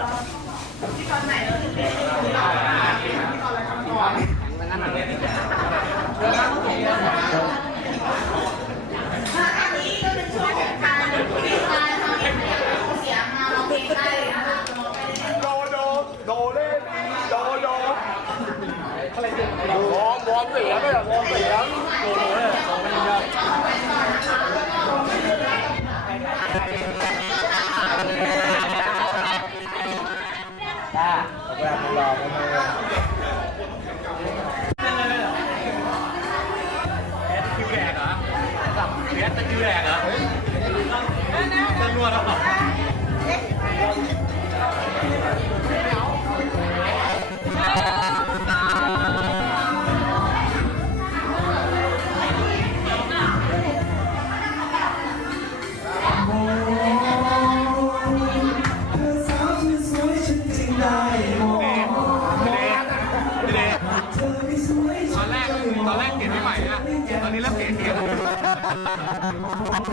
อัน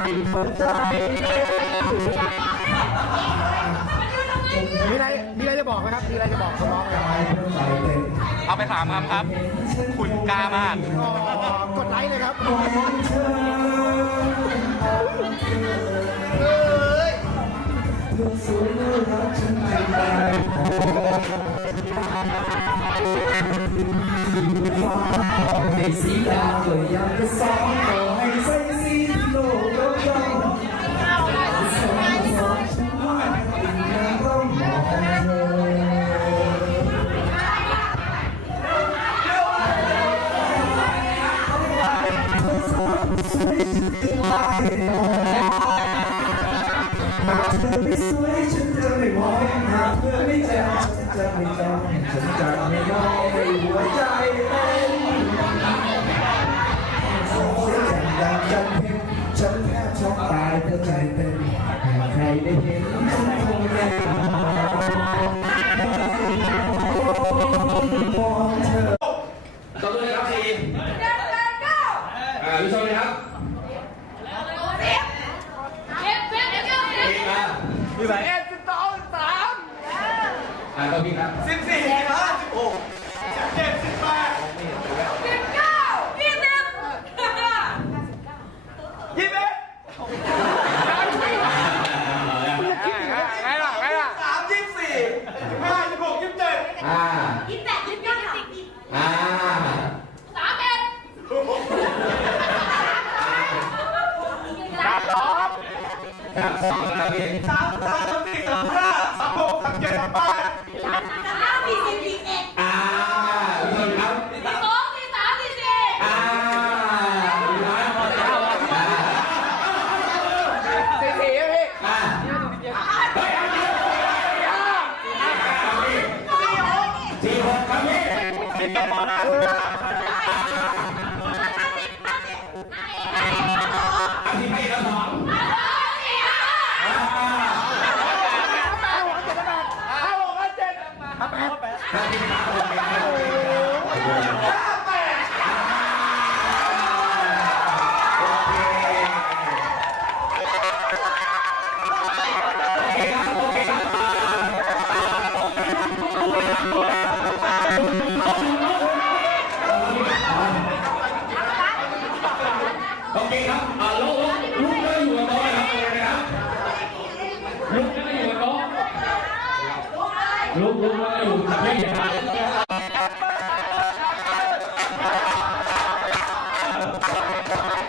มีอะไรมีอะไรจะบอกไหมครับมีอะไรจะบอกน้องๆไหมกายเธอใส่เต็มเอาไปสามคำครับ คุณกล้ามาก อ๋อกดไลค์เลยครับมองเธอเธอสวยน่ารักฉันจึงได้มองในสีดาก็อยากจะสอง ไม่สวยฉันจะไม่มองหากเธอไม่แจ่มฉันจะไม่จ้องฉันจะไม่มองให้หัวใจเต้นสวยแจ่มดังจันเพ็ญฉันแทบช็อกตายเธอใจเต้นหากใครได้เห็นฉันคงแน่มองเธอต่อตัวเลยครับทีอ่าผู้ชมเลยครับทีมา มีไหมเอ็ดสิบสองสามอ่าก็พี่ครับสิบสี่ห้าสิบหกเจ็ดสิบแปดยี่สิบเอ็ด ไงล่ะไงล่ะ สามยี่สิบสี่ยี่สิบห้ายี่สิบหกยี่สิบเจ็ด อ่าอ่า สาม ครับสองนะครับพี่สามสามสี่สามห้าสามหกสามเจ็ดสามแปดอ่าผู้ชมครับอ่าดูนะอ่าสี่สี่พี่อ่าสี่หกครับพี่สี่กับหมอนะอัน โอเคครับอ่าลุกลุกได้อยู่กับโต๊ะนะครับโอเคนะครับลุกแล้อยู่กับโต๊ะลุกลุกแล้อยู่กับพี่นะครับลุก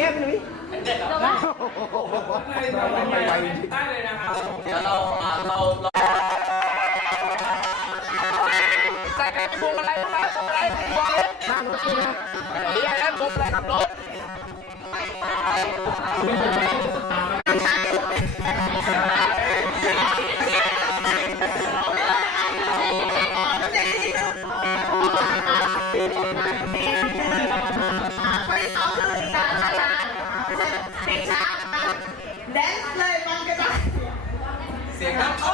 นี้พี่หนุ่ยเดี๋ยวเราอ่าเราเราใส่ไก่พวงอะไรพวงอะไรพวงอะไรพวงอะไรห้าหกเจ็ดแปดนี่อะไรพวงอะไรครับรถเไปซ้อมเลยช้าช้าเพลงช้าแดนซ์เลยมันก็ได้เสียงครับโอ้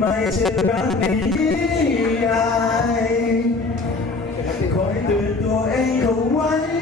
ไม่ใช่รักในนิยายคอยตื่นตัวเองเอาไว้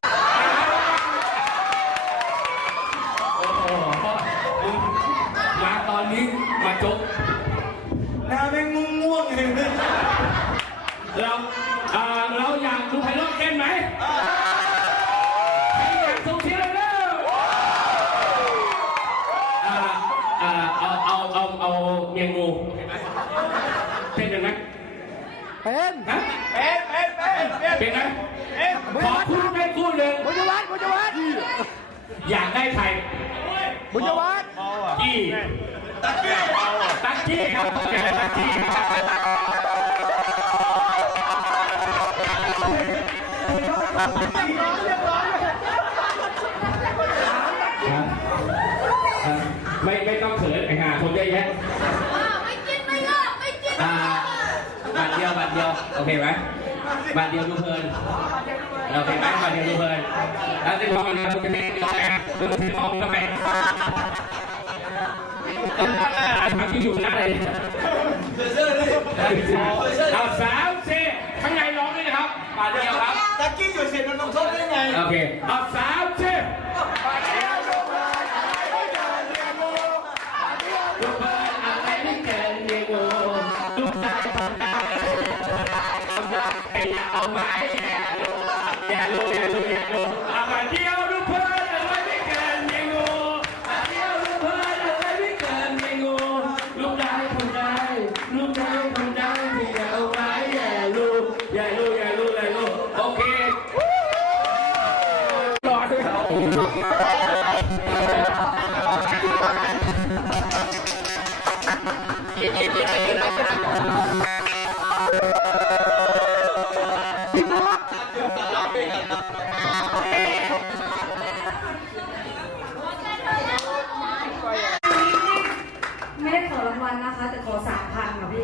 เป็นฮะเป็นเป็นเป็นเป็นเป็นไหมขอคู่เป็นคู่หนึ่งบุญวัฒน์บุญวัฒน์อยากได้ใครบุญวัฒน์กี้ตักกี้ตักกี้ครับตักกี้ไม่ไม่ต้องเขินไปหาคนเยอะแยะ เดียวบัตรเดียวโอเคไหมบัตรเดียวดูเพลินโอเคไหมบัตรเดียวดูเพลินแล้วจะมองนะคุณจะไม่มองนะคุณจะมองทำไมทำที่อยู่หน้าเลยเอาสามสี่ข้างในร้องด้วยนะครับบัตรเดียวครับตะกี้อยู่เฉยมันลงโทษได้ไงโอเคเอาสามสี่ ม้อย่าลูอย่าลูอย่าลูเอามาเดียวลูกเบิร์นอะไรไม่เกินเดียวมาเดียวลูกเบิร์นอะไรไม่เกินเดียวลูกได้ทำได้ลูกได้ทำได้อย่าเอาไม้อย่าลูอย่า ไม่ได้ขอรางวัลนะคะ แต่ขอสามพันค่ะพี่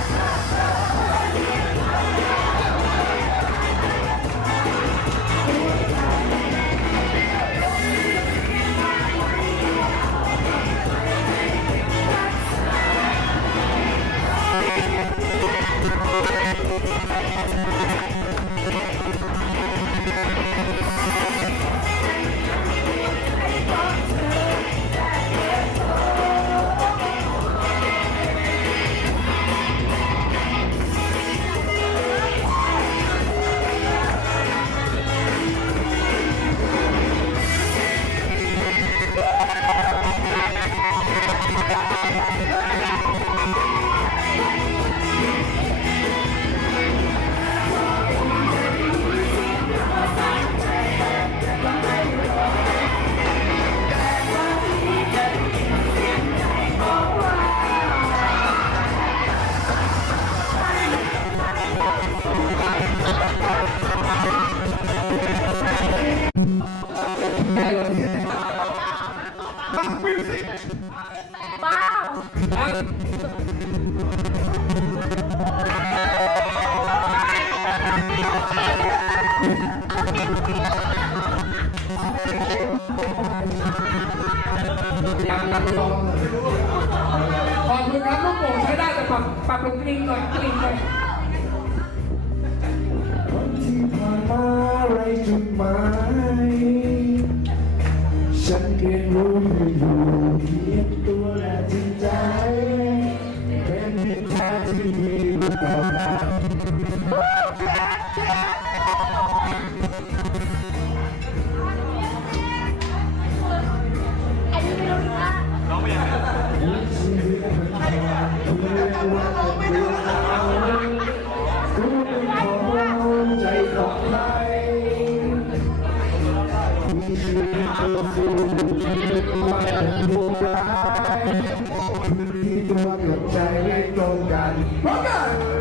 Yeah. ยังยังลงขอบคุณครับลูกโป่งใช้ได้แต่ปรับปรับลงกลิ้งหน่อยกลิ้งหน่อย มาไรจุดหมายฉันเรียนรู้อยู่เพียงตัวและจิตใจ เป็นเหตุการณ์ที่มีต่อมา ใจไม่ตรงกันพร้อมกัน